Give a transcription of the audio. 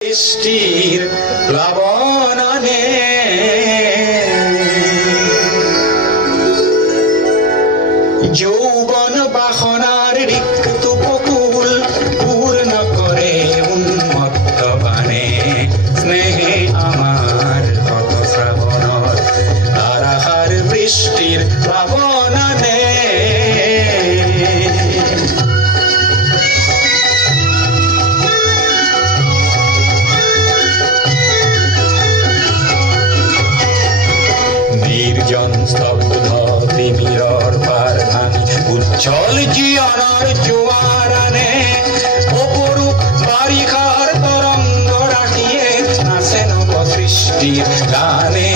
বৃষ্টির প্লাবনে যৌবন বাসনার রিক্ত পকুল পূর্ণ করে উন্মত্ত বানে স্নেহে আমার কত শ্রাবণর তারাহার বৃষ্টির প্লাবনে নির্জন স্তব্ধ তিমিরর পারধানী উজ্জ্বল জীবনের জোয়ারানে অপরূপ বারিখার তরঙ্গ রাখিয়ে নাচে নব সৃষ্টির গানে।